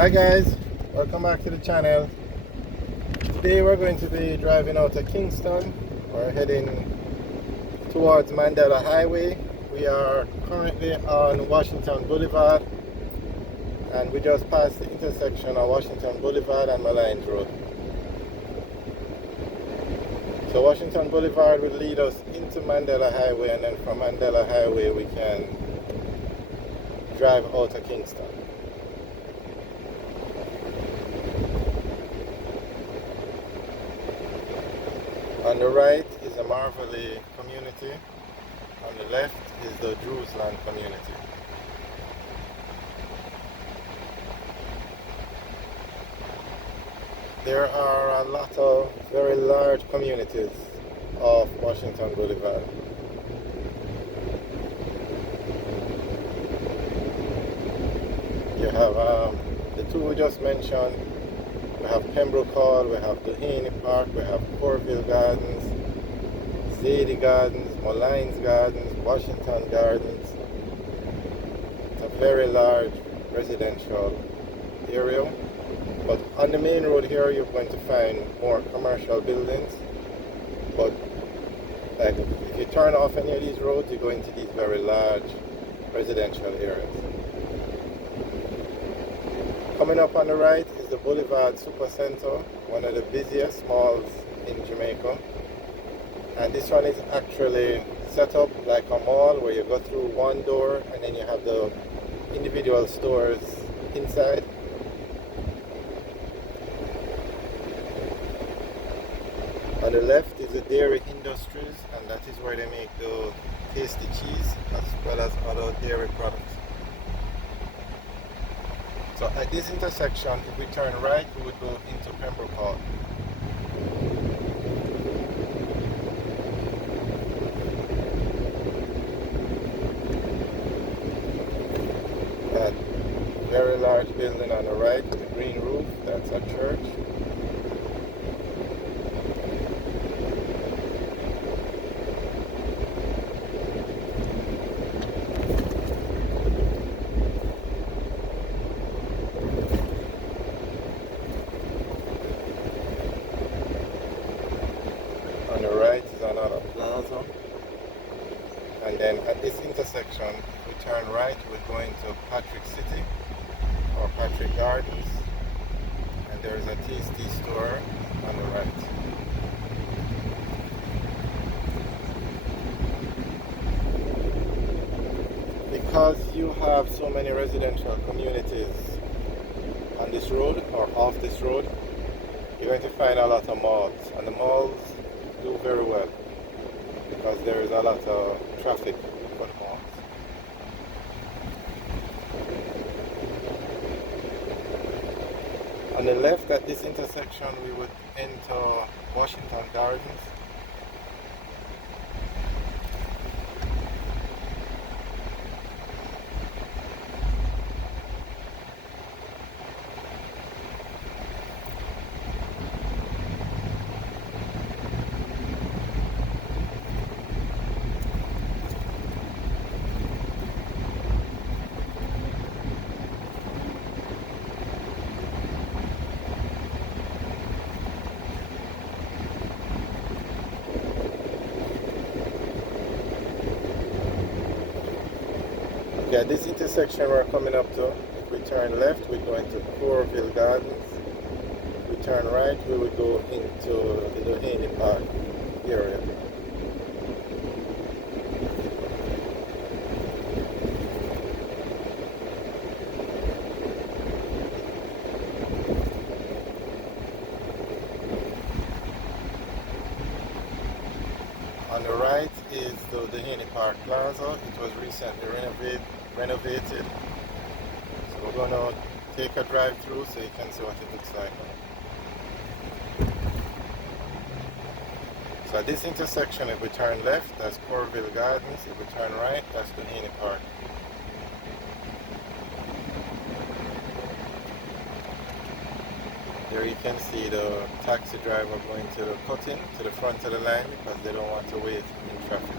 Hi guys, welcome back to the channel. Today we're going to be driving out of Kingston. We're heading towards Mandela Highway. We are currently on Washington Boulevard and we just passed the intersection of Washington Boulevard and Malines Road. So Washington Boulevard will lead us into Mandela Highway, and then from Mandela Highway we can drive out of Kingston. On the right is the Marvelly community. On the left is the Jerusalem community. There are a lot of very large communities off Washington Boulevard. You have the two we just mentioned. We have Pembroke Hall, we have Duhaney Park, we have Corville Gardens, Zadie Gardens, Malines Gardens, Washington Gardens. It's a very large residential area. But on the main road here, you're going to find more commercial buildings. But like if you turn off any of these roads, you go into these very large residential areas. Coming up on the right is the Boulevard Supercenter, one of the busiest malls in Jamaica. And this one is actually set up like a mall where you go through one door and then you have the individual stores inside. On the left is the dairy industries, and that is where they make the tasty cheese as well as other dairy products. So at this intersection, if we turn right, we would go into Pembroke Hall. That very large building on the right with the green roof, that's a church. On the right is another plaza, and then at this intersection, if we turn right, we're going to Patrick City or Patrick Gardens, and there is a tasty store on the right. Because you have so many residential communities on this road or off this road, you're going to find a lot of malls, and the malls do very well because there is a lot of traffic for the malls. On the left at this intersection we would enter Washington Gardens. Yeah, this intersection we're coming up to, if we turn left, we go into Corville Gardens. If we turn right, we would go into the Duhaney Park area. On the right is the Duhaney Park Plaza. It was recently renovated. So we're going to take a drive through so you can see what it looks like. So at this intersection, if we turn left, that's Corville Gardens. If we turn right, that's Duhaney Park. There you can see the taxi driver going to the cut-in to the front of the line because they don't want to wait in traffic.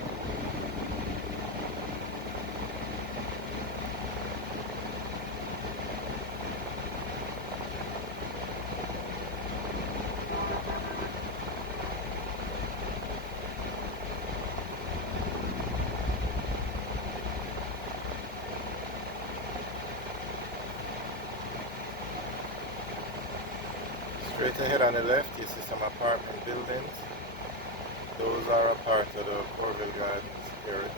Straight ahead on the left, you see some apartment buildings. Those are a part of the Corville Gardens area.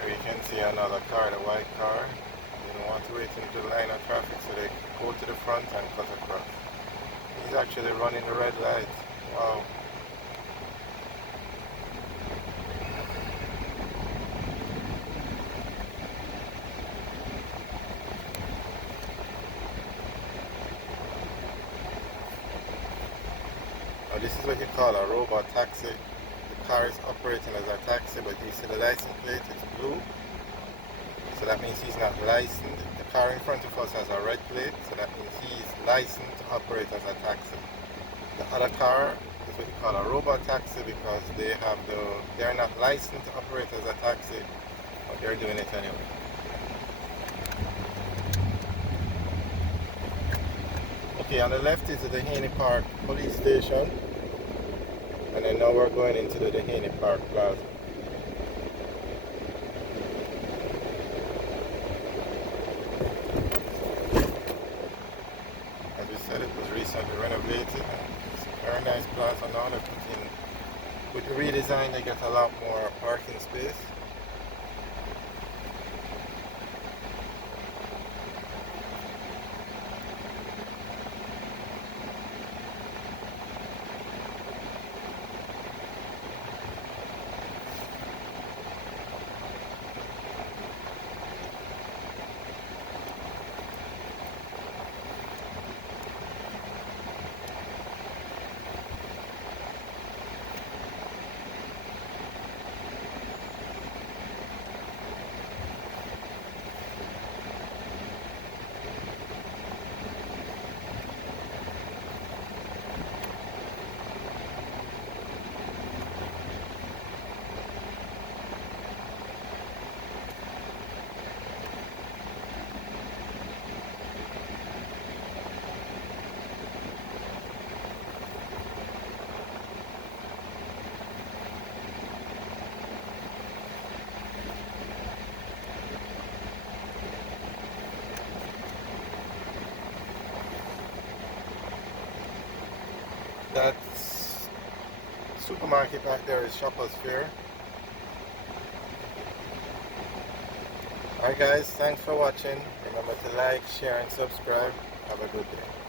Here you can see another car, the white car. They don't want to wait into the line of traffic, so they go to the front and cut across. He's actually running the red light. Wow. Now this is what you call a robot taxi. The car is operating as a taxi, but you see the license plate, it's blue. So that means he's not licensed. The car in front of us has a red plate, so that means he's licensed to operate as a taxi. The other car is what you call a robot taxi because they're not licensed to operate as a taxi, but they're doing it anyway. Okay, on the left is the Duhaney Park police station, and then now we're going into the Duhaney Park Plaza. As we said, it was recently renovated, and it's a very nice plaza now. They put in, with the redesign, they get a lot more parking space. That supermarket back there is Shoppers Fair. Alright guys, thanks for watching. Remember to like, share and subscribe. Have a good day.